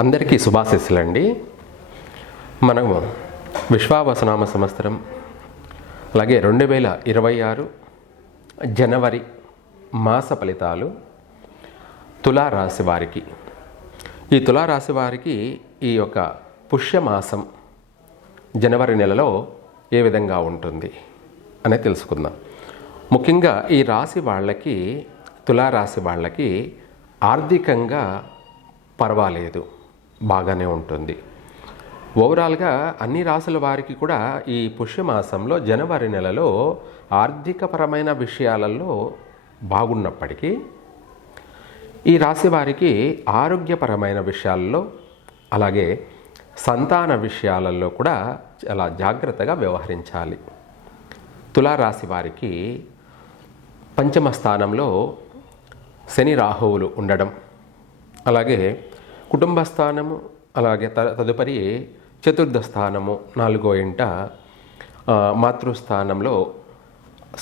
అందరికీ శుభాశీస్సులండి. మనము విశ్వావసనామ సంవత్సరం అలాగే 2026 జనవరి మాస ఫలితాలు తులారాశి వారికి. ఈ తులారాశి వారికి ఈ యొక్క పుష్యమాసం జనవరి నెలలో ఏ విధంగా ఉంటుంది అనేది తెలుసుకుందాం. ముఖ్యంగా ఈ రాశి వాళ్ళకి, తులారాశి వాళ్ళకి ఆర్థికంగా పర్వాలేదు, బాగానే ఉంటుంది. ఓవరాల్గా అన్ని రాశుల వారికి కూడా ఈ పుష్యమాసంలో జనవరి నెలలో ఆర్థికపరమైన విషయాలలో బాగున్నప్పటికీ ఈ రాశి వారికి ఆరోగ్యపరమైన విషయాల్లో అలాగే సంతాన విషయాలలో కూడా చాలా జాగ్రత్తగా వ్యవహరించాలి. తులారాశి వారికి పంచమ స్థానంలో శని రాహువులు ఉండడం, అలాగే కుటుంబ స్థానము, అలాగే తదుపరి చతుర్థ స్థానము 4వ ఇంట మాతృస్థానంలో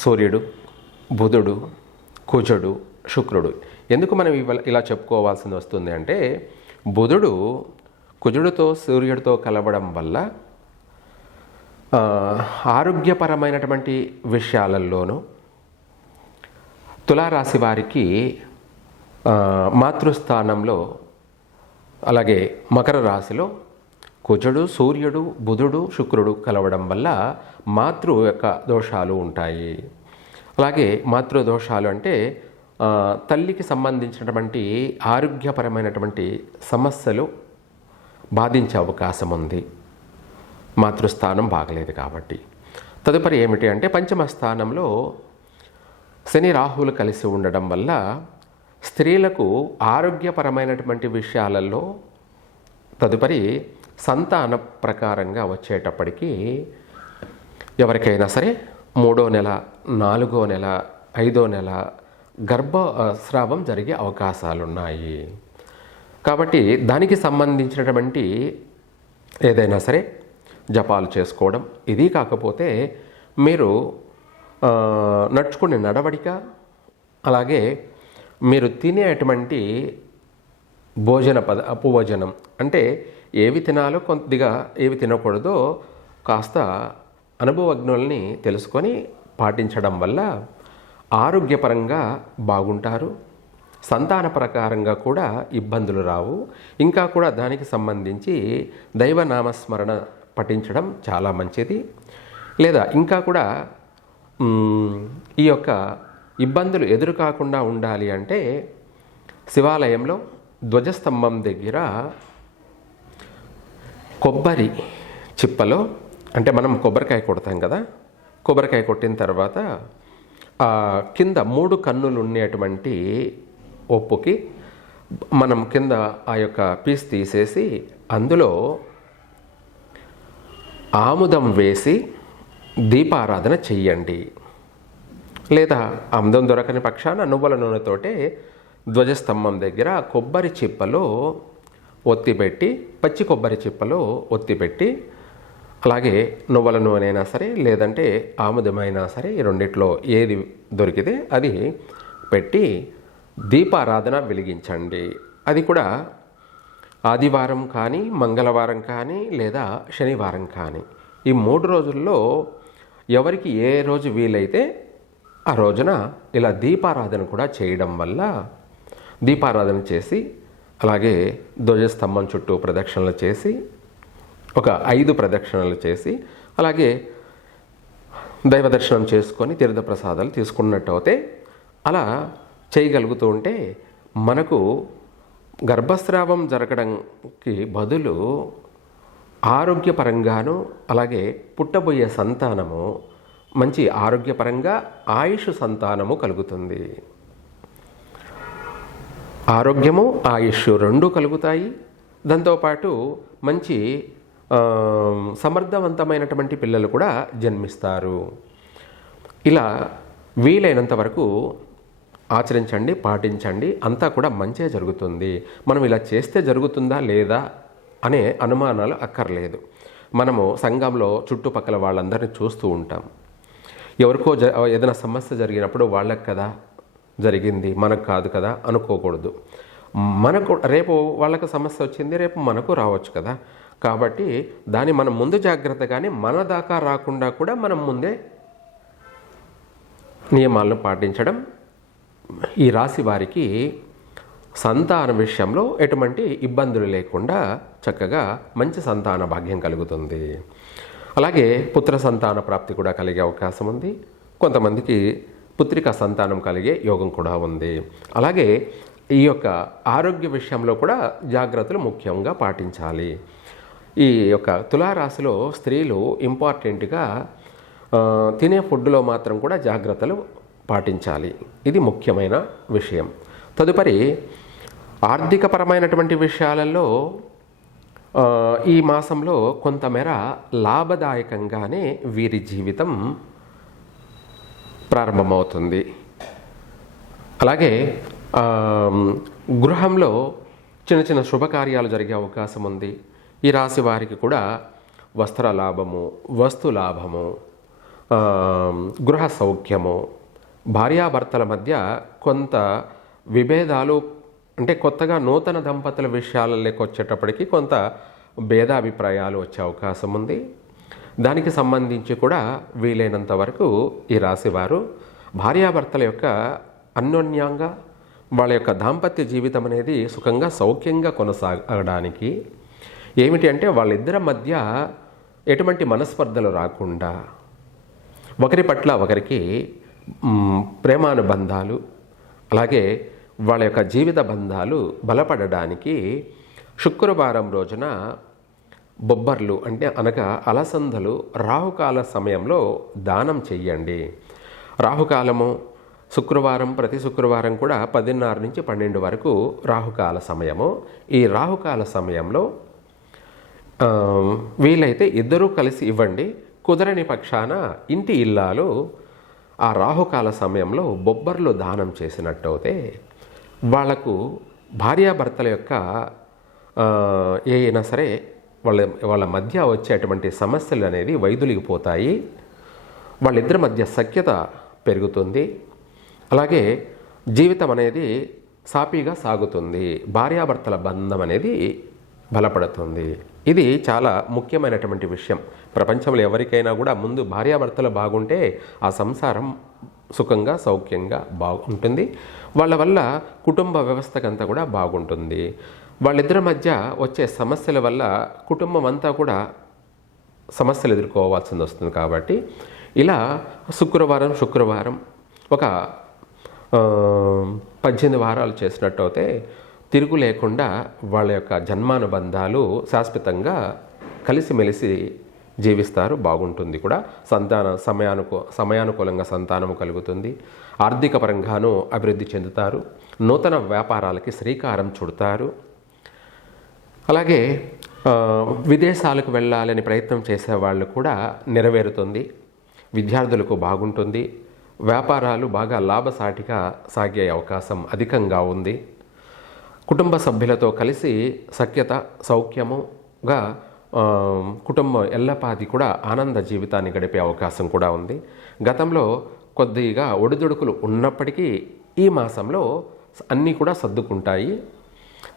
సూర్యుడు, బుధుడు, కుజుడు, శుక్రుడు. ఎందుకు మనం ఇలా చెప్పుకోవాల్సి వస్తుంది అంటే, బుధుడు కుజుడితో సూర్యుడితో కలవడం వల్ల ఆరోగ్యపరమైనటువంటి విషయాలలోనూ తులారాశి వారికి మాతృస్థానంలో అలాగే మకర రాశిలో కుజుడు, సూర్యుడు, బుధుడు, శుక్రుడు కలవడం వల్ల మాతృ యొక్క దోషాలు ఉంటాయి. అలాగే మాతృ దోషాలు అంటే తల్లికి సంబంధించినటువంటి ఆరోగ్యపరమైనటువంటి సమస్యలు బాధించే అవకాశం ఉంది, మాతృస్థానం బాగలేదు కాబట్టి. తదుపరి ఏమిటి అంటే, పంచమ స్థానంలో శని రాహువులు కలిసి ఉండడం వల్ల స్త్రీలకు ఆరోగ్యపరమైనటువంటి విషయాలలో తదుపరి సంతాన ప్రకారంగా వచ్చేటప్పటికీ ఎవరికైనా సరే 3వ నెల, 4వ నెల, 5వ నెల గర్భస్రావం జరిగే అవకాశాలు ఉన్నాయి. కాబట్టి దానికి సంబంధించినటువంటి ఏదైనా సరే జపాలు చేసుకోవడం, ఇది కాకపోతే మీరు నడుచుకునే నడవడిక, అలాగే మీరు తినేటువంటి భోజనం అంటే ఏవి తినాలో కొద్దిగా ఏవి తినకూడదో కాస్త అనుభవజ్ఞుల్ని తెలుసుకొని పాటించడం వల్ల ఆరోగ్యపరంగా బాగుంటారు. సంతాన ప్రకారంగా కూడా ఇబ్బందులు రావు. ఇంకా కూడా దానికి సంబంధించి దైవనామస్మరణ పఠించడం చాలా మంచిది. లేదా ఇంకా కూడా ఈ యొక్క ఇబ్బందులు ఎదురు కాకుండా ఉండాలి అంటే, శివాలయంలో ధ్వజస్తంభం దగ్గర కొబ్బరి చిప్పలో, అంటే మనం కొబ్బరికాయ కొడతాం కదా, కొబ్బరికాయ కొట్టిన తర్వాత కింద 3 కన్నులు ఉండేటువంటి ఒప్పుకి మనం కింద ఆ యొక్క పీస్ తీసేసి అందులో ఆముదం వేసి దీపారాధన చెయ్యండి. లేదా ఆముదం దొరకని పక్షాన నువ్వుల నూనెతోటే ధ్వజస్తంభం దగ్గర కొబ్బరి చిప్పలో ఒత్తిపెట్టి, పచ్చి కొబ్బరి చిప్పలో ఒత్తిపెట్టి, అలాగే నువ్వుల నూనె అయినా సరే లేదంటే ఆముదమైనా సరే, ఈ రెండిట్లో ఏది దొరికితే అది పెట్టి దీపారాధన వెలిగించండి. అది కూడా ఆదివారం కానీ, మంగళవారం కానీ, లేదా శనివారం కానీ, ఈ 3 రోజుల్లో ఎవరికి ఏ రోజు వీలైతే ఆ రోజున ఇలా దీపారాధన కూడా చేయడం వల్ల, దీపారాధన చేసి అలాగే ధ్వజస్తంభం చుట్టూ ప్రదక్షిణలు చేసి, ఒక 5 ప్రదక్షిణలు చేసి, అలాగే దైవ దర్శనం చేసుకొని తీర్థప్రసాదాలు తీసుకున్నట్టు అయితే అలా చేయగలుగుతూ ఉంటే మనకు గర్భస్రావం జరగడానికి బదులు ఆరోగ్యపరంగాను, అలాగే పుట్టబోయే సంతానము మంచి ఆరోగ్యపరంగా ఆయుష్ సంతానము కలుగుతుంది. ఆరోగ్యము, ఆయుష్ 2 కలుగుతాయి. దాంతోపాటు మంచి సమర్థవంతమైనటువంటి పిల్లలు కూడా జన్మిస్తారు. ఇలా వీలైనంత వరకు ఆచరించండి, పాటించండి, అంతా కూడా మంచే జరుగుతుంది. మనం ఇలా చేస్తే జరుగుతుందా లేదా అనే అనుమానాలు అక్కర్లేదు. మనము సంఘంలో చుట్టుపక్కల వాళ్ళందరినీ చూస్తూ ఉంటాం. ఎవరికో ఏదైనా సమస్య జరిగినప్పుడు వాళ్ళకి కదా జరిగింది, మనకు కాదు కదా అనుకోకూడదు. మనకు రేపు వాళ్ళకు సమస్య వచ్చింది, రేపు మనకు రావచ్చు కదా. కాబట్టి దాన్ని మనం ముందు జాగ్రత్తగానే మన దాకా రాకుండా కూడా మనం ముందే నియమాలను పాటించడం ఈ రాశి వారికి సంతాన విషయంలో ఎటువంటి ఇబ్బందులు లేకుండా చక్కగా మంచి సంతాన భాగ్యం కలుగుతుంది. అలాగే పుత్ర సంతాన ప్రాప్తి కూడా కలిగే అవకాశం ఉంది. కొంతమందికి పుత్రిక సంతానం కలిగే యోగం కూడా ఉంది. అలాగే ఈ యొక్క ఆరోగ్య విషయంలో కూడా జాగ్రత్తలు ముఖ్యంగా పాటించాలి. ఈ యొక్క తులారాశిలో స్త్రీలు ఇంపార్టెంట్గా తినే ఫుడ్లో మాత్రం కూడా జాగ్రత్తలు పాటించాలి. ఇది ముఖ్యమైన విషయం. తదుపరి ఆర్థికపరమైనటువంటి విషయాలలో ఈ మాసంలో కొంతమేర లాభదాయకంగానే వీరి జీవితం ప్రారంభమవుతుంది. అలాగే గృహంలో చిన్న చిన్న శుభకార్యాలు జరిగే అవకాశం ఉంది. ఈ రాశి వారికి కూడా వస్త్ర లాభము, వస్తు లాభము, గృహ సౌఖ్యము, భార్యాభర్తల మధ్య కొంత విభేదాలు, అంటే కొత్తగా నూతన దంపతుల విషయాలలోకి వచ్చేటప్పటికి కొంత భేదాభిప్రాయాలు వచ్చే అవకాశం ఉంది. దానికి సంబంధించి కూడా వీలైనంత వరకు ఈ రాశివారు భార్యాభర్తల యొక్క అన్యోన్యంగా వాళ్ళ యొక్క దాంపత్య జీవితం అనేది సుఖంగా సౌఖ్యంగా కొనసాగడానికి ఏమిటి అంటే వాళ్ళిద్దరి మధ్య ఎటువంటి మనస్పర్ధలు రాకుండా ఒకరి పట్ల ఒకరికి ప్రేమానుబంధాలు, అలాగే వాళ్ళ యొక్క జీవిత బంధాలు బలపడడానికి శుక్రవారం రోజున బొబ్బర్లు అంటే అనగా అలసందలు రాహుకాల సమయంలో దానం చెయ్యండి. రాహుకాలము శుక్రవారం, ప్రతి శుక్రవారం కూడా 10:30 నుంచి 12 వరకు రాహుకాల సమయము. ఈ రాహుకాల సమయంలో వీలైతే ఇద్దరూ కలిసి ఇవ్వండి. కుదరని పక్షాన ఇంటి ఇల్లాలు ఆ రాహుకాల సమయంలో బొబ్బర్లు దానం చేసినట్టయితే వాళ్లకు భార్యాభర్తల యొక్క అయినా సరే వాళ్ళ మధ్య వచ్చేటువంటి సమస్యలు అనేది వైదొలిగిపోతాయి. వాళ్ళిద్దరి మధ్య సఖ్యత పెరుగుతుంది. అలాగే జీవితం అనేది సాఫీగా సాగుతుంది. భార్యాభర్తల బంధం అనేది బలపడుతుంది. ఇది చాలా ముఖ్యమైనటువంటి విషయం. ప్రపంచంలో ఎవరికైనా కూడా ముందు భార్యాభర్తలు బాగుంటే ఆ సంసారం సుఖంగా సౌఖ్యంగా బాగుంటుంది. వాళ్ళ వల్ల కుటుంబ వ్యవస్థకంతా కూడా బాగుంటుంది. వాళ్ళిద్దరి మధ్య వచ్చే సమస్యల వల్ల కుటుంబం అంతా కూడా సమస్యలు ఎదుర్కోవాల్సింది వస్తుంది. కాబట్టి ఇలా శుక్రవారం ఒక 18 వారాలు చేసినట్టయితే తిరుగు లేకుండా వాళ్ళ యొక్క జన్మానుబంధాలు శాశ్వతంగా కలిసిమెలిసి జీవిస్తారు. బాగుంటుంది కూడా. సమయానుకూలంగా సంతానము కలుగుతుంది. ఆర్థిక పరంగానూ అభివృద్ధి చెందుతారు. నూతన వ్యాపారాలకి శ్రీకారం చుడతారు. అలాగే విదేశాలకు వెళ్ళాలని ప్రయత్నం చేసేవాళ్ళు కూడా నెరవేరుతుంది. విద్యార్థులకు బాగుంటుంది. వ్యాపారాలు బాగా లాభసాటిగా సాగే అవకాశం అధికంగా ఉంది. కుటుంబ సభ్యులతో కలిసి సఖ్యత సౌఖ్యముగా కుటుంబం ఎల్లపాది కూడా ఆనంద జీవితాన్ని గడిపే అవకాశం కూడా ఉంది. గతంలో కొద్దిగా ఒడిదుడుకులు ఉన్నప్పటికీ ఈ మాసంలో అన్నీ కూడా సర్దుకుంటాయి.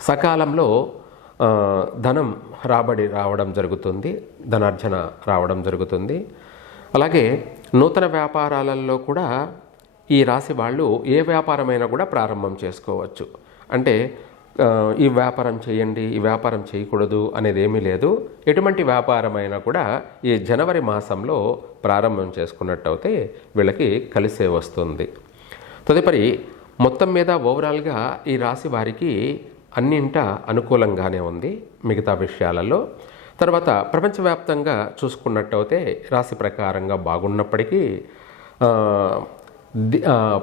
సకాలంలో ధనం రావడం జరుగుతుంది. ధనార్జన రావడం జరుగుతుంది. అలాగే నూతన వ్యాపారాలలో కూడా ఈ రాశి వాళ్ళు ఏ వ్యాపారమైనా కూడా ప్రారంభం చేసుకోవచ్చు. అంటే ఈ వ్యాపారం చేయండి, ఈ వ్యాపారం చేయకూడదు అనేది ఏమీ లేదు. ఎటువంటి వ్యాపారమైనా కూడా ఈ జనవరి మాసంలో ప్రారంభం చేసుకున్నట్టయితే వీళ్ళకి కలిసే వస్తుంది. తదుపరి మొత్తం మీద ఓవరాల్గా ఈ రాశి వారికి అన్నింట అనుకూలంగానే ఉంది మిగతా విషయాలలో. తర్వాత ప్రపంచవ్యాప్తంగా చూసుకున్నట్టయితే రాశి ప్రకారంగా బాగున్నప్పటికీ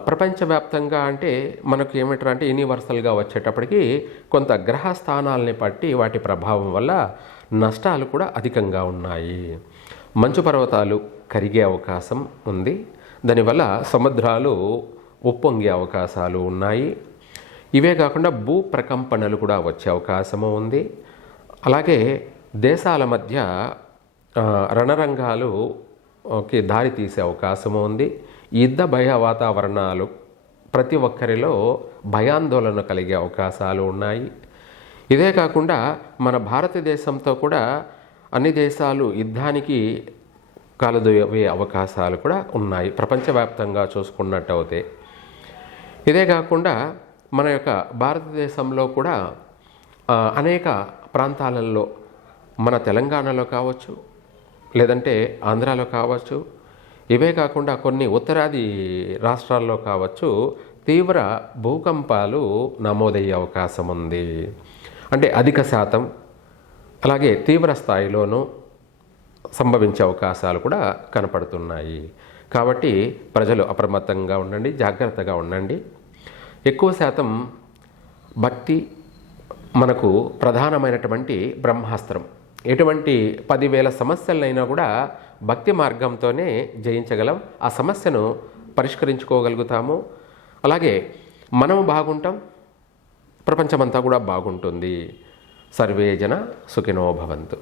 ప్రపంచవ్యాప్తంగా అంటే మనకు ఏమిటంటే యూనివర్సల్గా వచ్చేటప్పటికి కొంత గ్రహ స్థానాలని బట్టి వాటి ప్రభావం వల్ల నష్టాలు కూడా అధికంగా ఉన్నాయి. మంచు పర్వతాలు కరిగే అవకాశం ఉంది. దానివల్ల సముద్రాలు ఉప్పొంగే అవకాశాలు ఉన్నాయి. ఇవే కాకుండా భూ ప్రకంపనలు కూడా వచ్చే అవకాశము ఉంది. అలాగే దేశాల మధ్య రణరంగాలుకి దారి తీసే అవకాశము ఉంది. యుద్ధ భయ వాతావరణాలు ప్రతి ఒక్కరిలో భయాందోళన కలిగే అవకాశాలు ఉన్నాయి. ఇదే కాకుండా మన భారతదేశంతో కూడా అన్ని దేశాలు యుద్ధానికి కాలుదోయే అవకాశాలు కూడా ఉన్నాయి ప్రపంచవ్యాప్తంగా చూసుకున్నట్టయితే. ఇదే కాకుండా మన యొక్క భారతదేశంలో కూడా అనేక ప్రాంతాలలో మన తెలంగాణలో కావచ్చు, లేదంటే ఆంధ్రాలో కావచ్చు, ఇవే కాకుండా కొన్ని ఉత్తరాది రాష్ట్రాల్లో కావచ్చు తీవ్ర భూకంపాలు నమోదయ్యే అవకాశం ఉంది. అంటే అధిక శాతం అలాగే తీవ్ర స్థాయిలోనూ సంభవించే అవకాశాలు కూడా కనపడుతున్నాయి. కాబట్టి ప్రజలు అప్రమత్తంగా ఉండండి, జాగ్రత్తగా ఉండండి. ఎక్కువ శాతం భక్తి మనకు ప్రధానమైనటువంటి బ్రహ్మాస్త్రం. ఎటువంటి 10,000 సమస్యలైనా కూడా భక్తి మార్గంతోనే జయించగలం, ఆ సమస్యను పరిష్కరించుకోగలుగుతాము. అలాగే మనము బాగుంటాం, ప్రపంచమంతా కూడా బాగుంటుంది. సర్వే జన సుఖినో భవంతు.